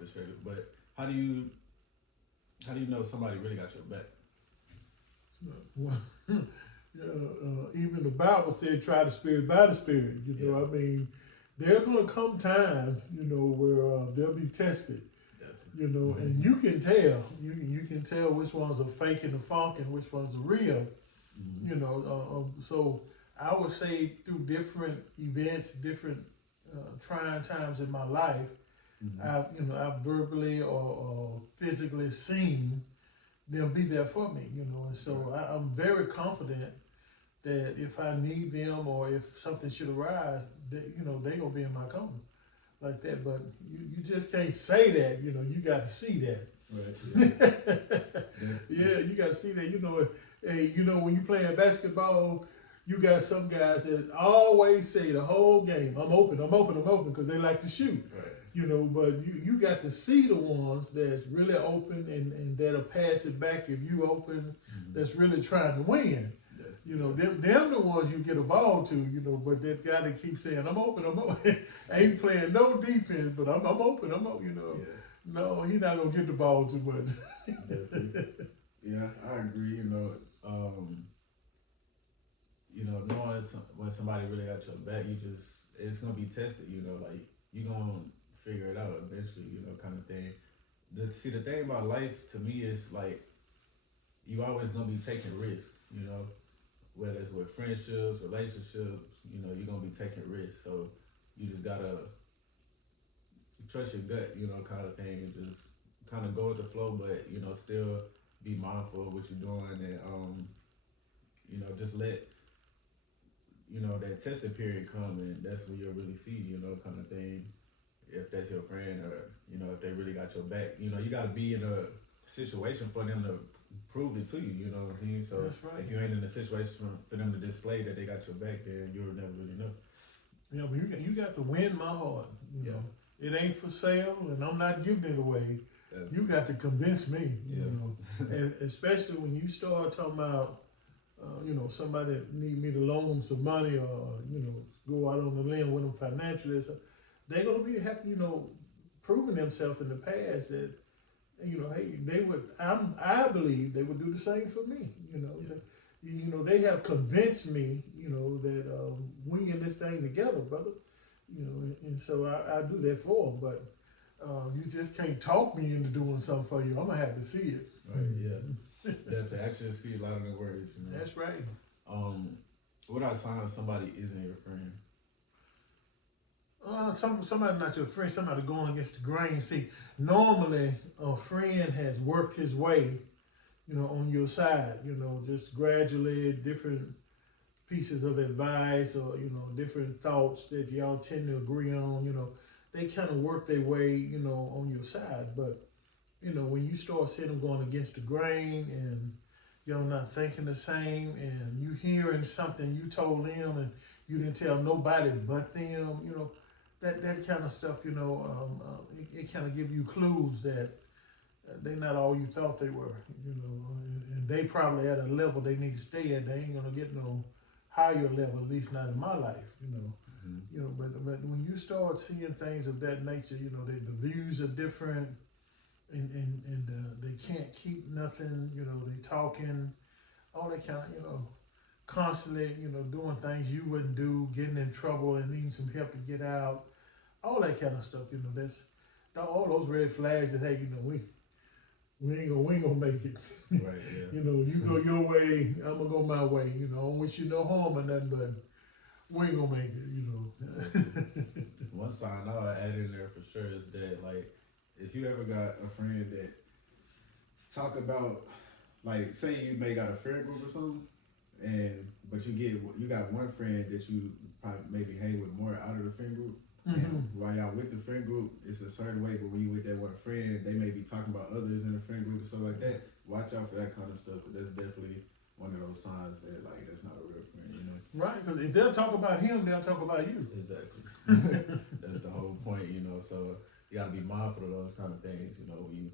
perspective. But how do you know somebody really got your back? Well, even the Bible said, "Try the spirit by the spirit." Yeah, I mean, there are going to come times, where they'll be tested. definitely. And you can tell. You can tell which ones are fake and the funk and which ones are real. Hmm. So I would say through different events, different trying times in my life, Hmm. I've verbally or physically seen them be there for me. And Right. so I'm very confident that if I need them or if something should arise, they gonna be in my corner like that. But you just can't say that. You got to see that. Right. Yeah. Definitely. Yeah, you got to see that. Hey, when you playing basketball, you got some guys that always say the whole game, "I'm open, I'm open, I'm open," because they like to shoot. Right. But you got to see the ones that's really open and that'll pass it back if you open, Hmm. that's really trying to win. Definitely. Them the ones you get a ball to, but that guy that keeps saying, "I'm open, I'm open," ain't playing no defense, but I'm open, I'm open, Yeah. No, he's not gonna get the ball too much. Definitely. Yeah, I agree. Um, knowing when somebody really got your back, it's gonna be tested. Like you gonna figure it out eventually. Kind of thing. The thing about life to me is like you always gonna be taking risks. Whether it's with friendships, relationships. You're gonna be taking risks. So you just gotta trust your gut. Kind of thing. Just kind of go with the flow, but still be mindful of what you're doing and just let that testing period come, and that's when you'll really see, kind of thing, if that's your friend or if they really got your back. You got to be in a situation for them to prove it to you. You know what I mean? So That's right. if you ain't in a situation for them to display that they got your back, then you'll never really know. Yeah, but you got to win my heart. Yeah, It ain't for sale, and I'm not giving it away. You definitely. got to convince me. Yeah. And especially when you start talking about, somebody that need me to loan them some money or go out on the limb with them financially. So they're gonna be have to, proving themselves in the past that hey, they would. I believe they would do the same for me. Yeah. They have convinced me. That we in this thing together, brother. And so I do that for them. But you just can't talk me into doing something for you. I'm gonna have to see it. Right. Yeah. Definitely. Actions speak louder than words. That's right. Um, what are signs somebody isn't your friend? Somebody not your friend, somebody going against the grain. See, normally a friend has worked his way, on your side. Just gradually different pieces of advice or different thoughts that y'all tend to agree on. They kind of work their way, on your side. But when you start seeing them going against the grain and y'all not thinking the same, and you hearing something you told them and you didn't tell nobody but them, that kind of stuff, it kind of give you clues that they're not all you thought they were, and they probably at a level they need to stay at. They ain't gonna get no higher level, at least not in my life. Hmm. But when you start seeing things of that nature, the views are different, and they can't keep nothing. They talking all that kind of constantly doing things you wouldn't do, getting in trouble and needing some help to get out, all that kind of stuff. That's all those red flags that hey, we ain't gonna make it. Right. You Yeah. go your way, I'm gonna go my way. I don't wish you no harm or nothing, but we ain't gonna make it. Definitely. One sign I'll add in there for sure is that like if you ever got a friend that talk about like say you may got a friend group or something and but you got one friend that you probably maybe hang with more out of the friend group and Hmm. while y'all with the friend group it's a certain way but when you with that one friend they may be talking about others in the friend group and stuff like that. Watch out for that kind of stuff, but that's definitely one of those signs that like that's not a real friend. Right, because if they'll talk about him, they'll talk about you. Exactly. That's the whole point. So you got to be mindful of those kind of things when you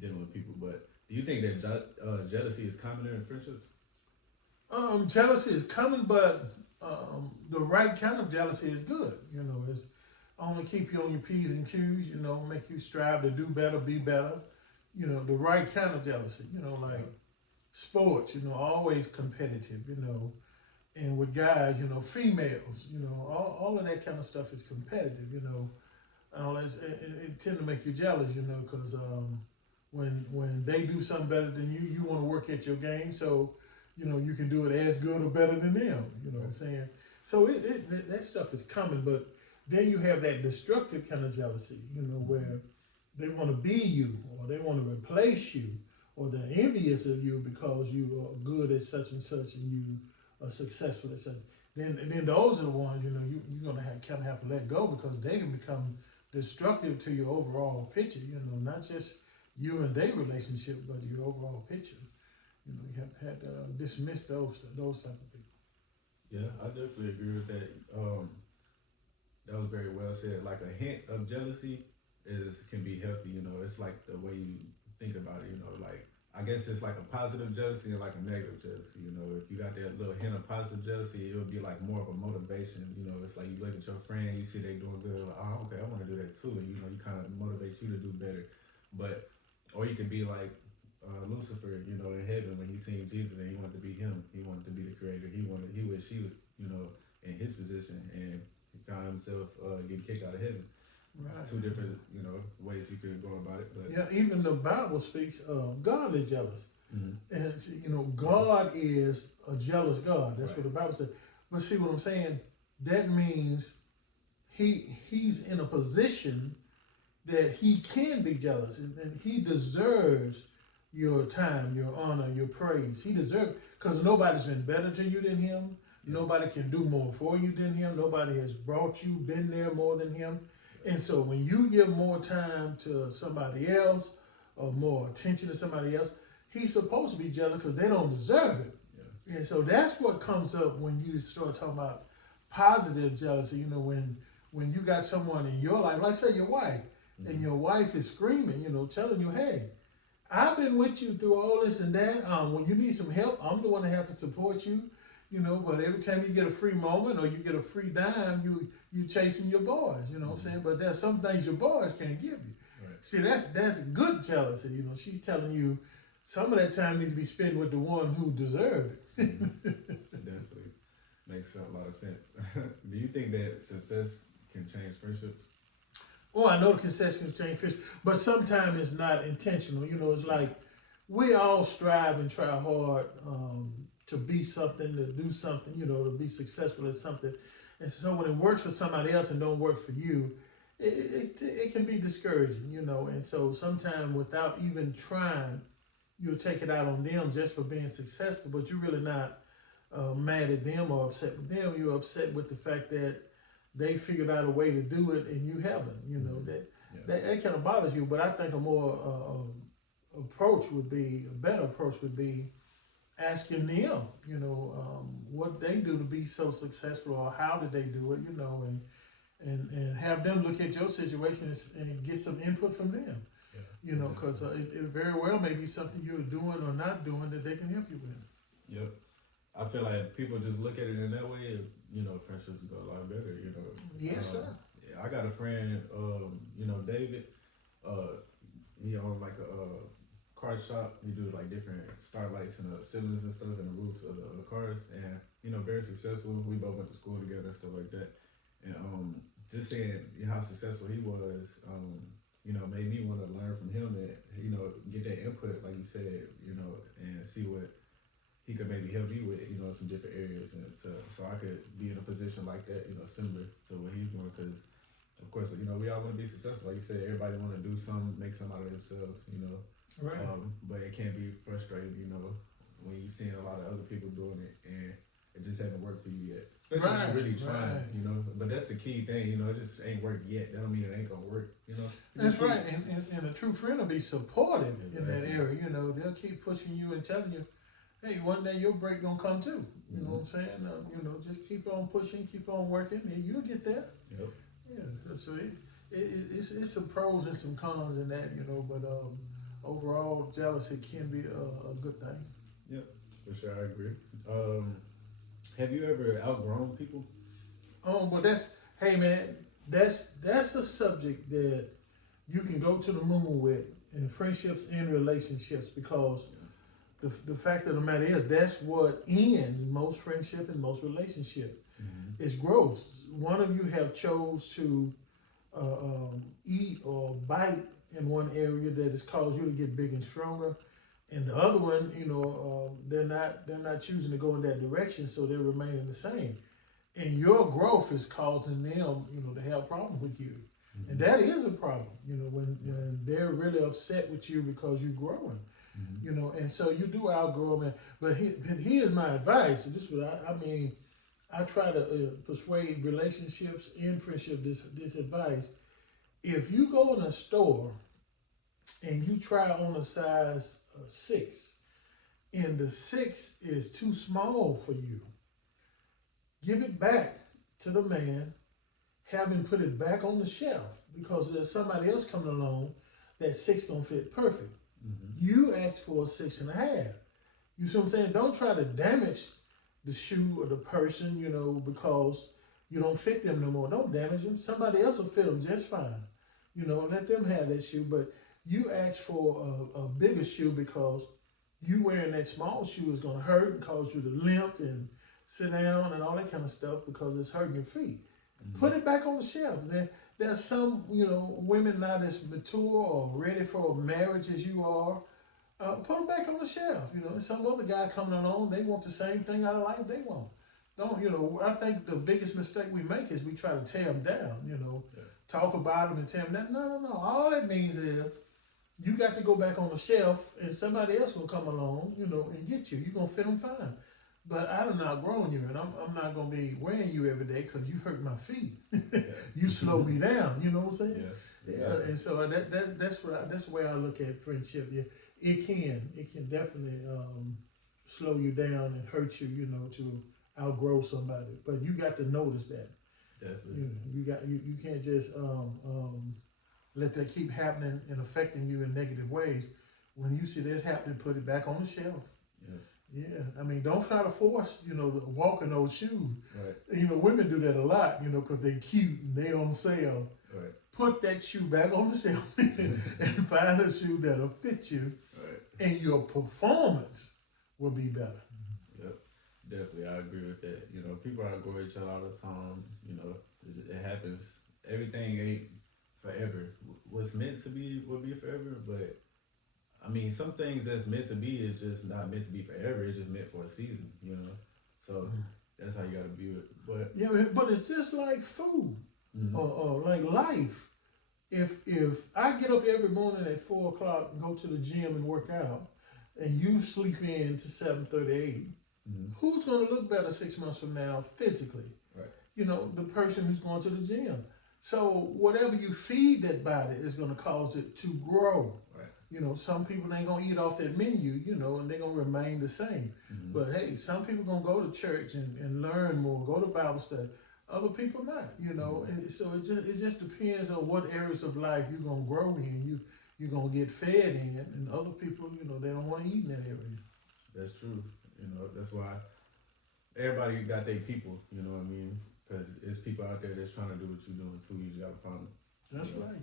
dealing with people. But do you think that jealousy is common in friendships? Jealousy is coming, but the right kind of jealousy is good. It's only keep you on your P's and Q's, you know, make you strive to do better, be better. You know, the right kind of jealousy, you know, like sports, you know, always competitive, you know. And with guys, you know, females, you know, all of that kind of stuff is competitive, you know. And all that, it tend to make you jealous, you know, because when they do something better than you want to work at your game, so you know you can do it as good or better than them. You know what I'm saying? So that stuff is coming, but then you have that destructive kind of jealousy, you know, where they want to be you or they want to replace you or they're envious of you because you are good at such and such and you are successful at such. Then those are the ones, you know, you're gonna kind of have to let go because they can become destructive to your overall picture. You know, not just you and their relationship, but your overall picture. You know, you have to dismiss those type of people. Yeah, I definitely agree with that. That was very well said. Like a hint of jealousy can be healthy. You know, it's like the way you think about it. You know, like I guess it's like a positive jealousy and like a negative jealousy. You know, if you got that little hint of positive jealousy, it would be like more of a motivation. You know, it's like you look at your friend, you see they doing good, like, oh, okay, I want to do that too, and you know, you kind of motivates you to do better. But or you could be like Lucifer, you know, in heaven when he seen Jesus and he wanted to be him. He wanted to be the creator. He wish he was, you know, in his position, and he found himself getting kicked out of heaven. Right. Two different, you know, ways you could go about it. But yeah, even the Bible speaks of God is jealous. mm-hmm. And it's, you know, God is a jealous God. That's right. what the Bible says. But see what I'm saying? That means he's in a position that he can be jealous and he deserves your time, your honor, your praise. He deserves, because nobody's been better to you than him. Nobody can do more for you than him. Nobody has brought you, been there more than him. And so when you give more time to somebody else or more attention to somebody else, he's supposed to be jealous because they don't deserve it. Yeah. And so that's what comes up when you start talking about positive jealousy. You know, when you got someone in your life, like say your wife, Mm-hmm. and your wife is screaming, you know, telling you, hey, I've been with you through all this and that. When you need some help, I'm the one that have to support you. You know, but every time you get a free moment or you get a free dime, you chasing your boys. You know what I'm saying? But there's some things your boys can't give you. Right. See, that's good jealousy. You know, she's telling you some of that time needs to be spent with the one who deserved it. Definitely makes a lot of sense. Do you think that success can change friendships? Oh, I know the concessions change fish, but sometimes it's not intentional. You know, it's like we all strive and try hard to be something, to do something, you know, to be successful at something. And so when it works for somebody else and don't work for you, it can be discouraging, you know. And so sometimes without even trying, you'll take it out on them just for being successful, but you're really not mad at them or upset with them. You're upset with the fact that they figured out a way to do it and you haven't. You know, that kind of bothers you. But I think a more a better approach would be asking them, you know, what they do to be so successful or how did they do it, you know, and have them look at your situation and get some input from them. Yeah. You know, because it very well may be something you're doing or not doing that they can help you with. Yep. I feel like people just look at it in that way, you know, friendships go a lot better, you know. Yes, sir. Yeah, I got a friend, you know, David, he owned like a car shop. He do like different starlights and the cylinders and stuff and the roofs of the cars, and you know, very successful. We both went to school together and stuff like that. And just seeing how successful he was, you know, made me want to learn from him and you know get that input, like you said, you know, and see what he could maybe help me with, you know, some different areas, and so I could be in a position like that, you know, similar to what he's doing. Because of course, you know, we all want to be successful. Like you said, everybody want to do something, make something out of themselves, you know. Right. But it can be frustrating, you know, when you're seeing a lot of other people doing it and it just hasn't worked for you yet. Especially if you're really trying, you know. But that's the key thing, you know. It just ain't worked yet. That don't mean it ain't gonna work, you know. That's right. And a true friend will be supportive in that area. You know, they'll keep pushing you and telling you, hey, one day your break gonna come too. You know what I'm saying? You know, just keep on pushing, keep on working, and you'll get there. Yep. Yeah. So it's some pros and some cons in that, you know. But overall, jealousy can be a good thing. Yep, for sure, I agree. Have you ever outgrown people? But hey man, that's a subject that you can go to the moon with in friendships and relationships because the fact of the matter is that's what ends most friendship and most relationship is growth. One of you have chose to eat or bite in one area that has caused you to get big and stronger, and the other one, they're not choosing to go in that direction, so they're remaining the same. And your growth is causing them, to have problems with you, and that is a problem. When they're really upset with you because you're growing. And so you do outgrow them. But here's my advice. This is what I mean. I try to persuade relationships and friendship this advice. If you go in a store and you try on a size 6, and the 6 is too small for you, give it back to the man, have him put it back on the shelf because there's somebody else coming along that 6 don't fit perfect. You asked for a 6.5. You see what I'm saying? Don't try to damage the shoe or the person, because you don't fit them no more. Don't damage them. Somebody else will fit them just fine. Let them have that shoe. But you asked for a bigger shoe because you wearing that small shoe is going to hurt and cause you to limp and sit down and all that kind of stuff because it's hurting your feet. Put it back on the shelf. There's some, women not as mature or ready for marriage as you are. Put them back on the shelf. Some other guy coming along, they want the same thing out of life they want. Don't. I think the biggest mistake we make is we try to tear them down. Talk about them and tear them down. No. All that means is you got to go back on the shelf, and somebody else will come along, and get you. You're gonna fit them fine. But I done outgrown you, and I'm not gonna be wearing you every day because you hurt my feet. You slow me down. You know what I'm saying? Yeah. And so that's the way I look at friendship. Yeah. It can definitely slow you down and hurt you, to outgrow somebody. But you got to notice that. Definitely. You can't just let that keep happening and affecting you in negative ways. When you see that happening, put it back on the shelf. Yeah. I mean, don't try to force, to walk in those shoes. Right. Women do that a lot, because they cute and they on sale. Right. Put that shoe back on the shelf and find a shoe that'll fit you. Right. And your performance will be better. Yep. Definitely, I agree with that. People outgrow each other all the time. It happens. Everything ain't forever. What's meant to be will be forever, but I mean, some things that's meant to be is just not meant to be forever. It's just meant for a season, So that's how you gotta view it. But yeah, but it's just like food or like life. If I get up every morning at 4 o'clock and go to the gym and work out, and you sleep in to 7:38, who's gonna look better 6 months from now physically? Right. The person who's going to the gym. So whatever you feed that body is gonna cause it to grow. Some people ain't gonna eat off that menu, and they're gonna remain the same. But hey, some people gonna go to church and learn more, go to Bible study. Other people not, And so it just depends on what areas of life you're gonna grow in, you're gonna get fed in, and other people, they don't want to eat in that area. That's true. That's why everybody got their people. You know what I mean? Because it's people out there that's trying to do what you're doing too. You just gotta find them. That's right.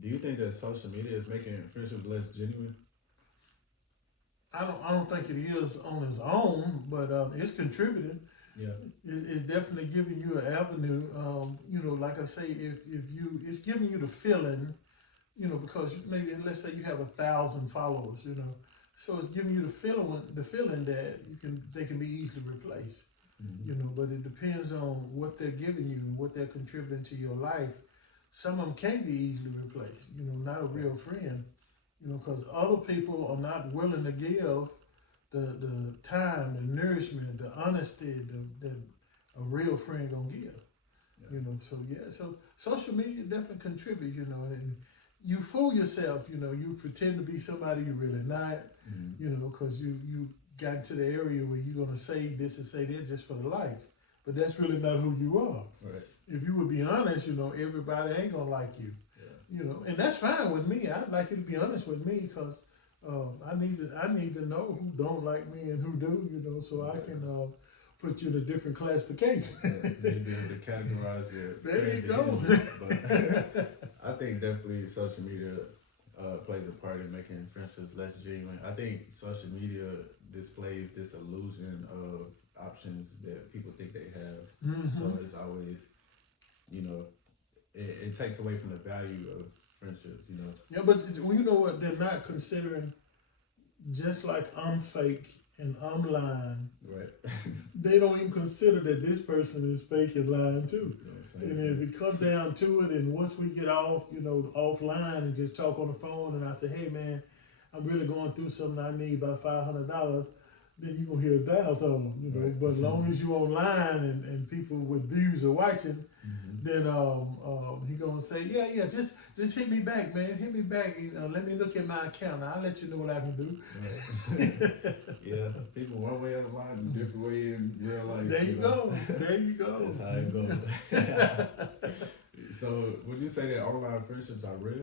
Do you think that social media is making friendships less genuine? I don't think it is on its own, but it's contributing. Yeah. It's definitely giving you an avenue. Like I say, if it's giving you the feeling, because maybe let's say you have 1,000 followers, so it's giving you the feeling that they can be easily replaced. But it depends on what they're giving you and what they're contributing to your life. Some of them can't be easily replaced, not a real friend, because other people are not willing to give the time, the nourishment, the honesty that a real friend gonna give. So social media definitely contribute, and you fool yourself, you pretend to be somebody you're really not, because you got into the area where you're gonna say this and say that just for the likes, but that's really not who you are. Right. If you would be honest, everybody ain't gonna like you. And that's fine with me. I'd like you to be honest with me because I need to know who don't like me and who do, so I can put you in a different classification. Maybe able to categorize your There you friends and go. enemies, but I think definitely social media plays a part in making friendships less genuine. I think social media displays this illusion of options that people think they have. So Mhm. it's always, you know, it takes away from the value of friendships, you know. Yeah, but you know what? They're not considering, just like I'm fake and I'm lying, Right. they don't even consider that this person is fake and lying too. Same And if thing. it comes down to it, and once we get off, offline and just talk on the phone, and I say, hey man, I'm really going through something, I need about $500, then you gonna hear a dial tone. Right. But as long as you online and people with views are watching, Mhm. then he gonna say, yeah, just hit me back, man, hit me back. Let me look at my account. I'll let you know what I can do. Right. Yeah, people one way online, a different way in real life. There you know. go. There you go. That's how it goes. So, would you say that online friendships are real?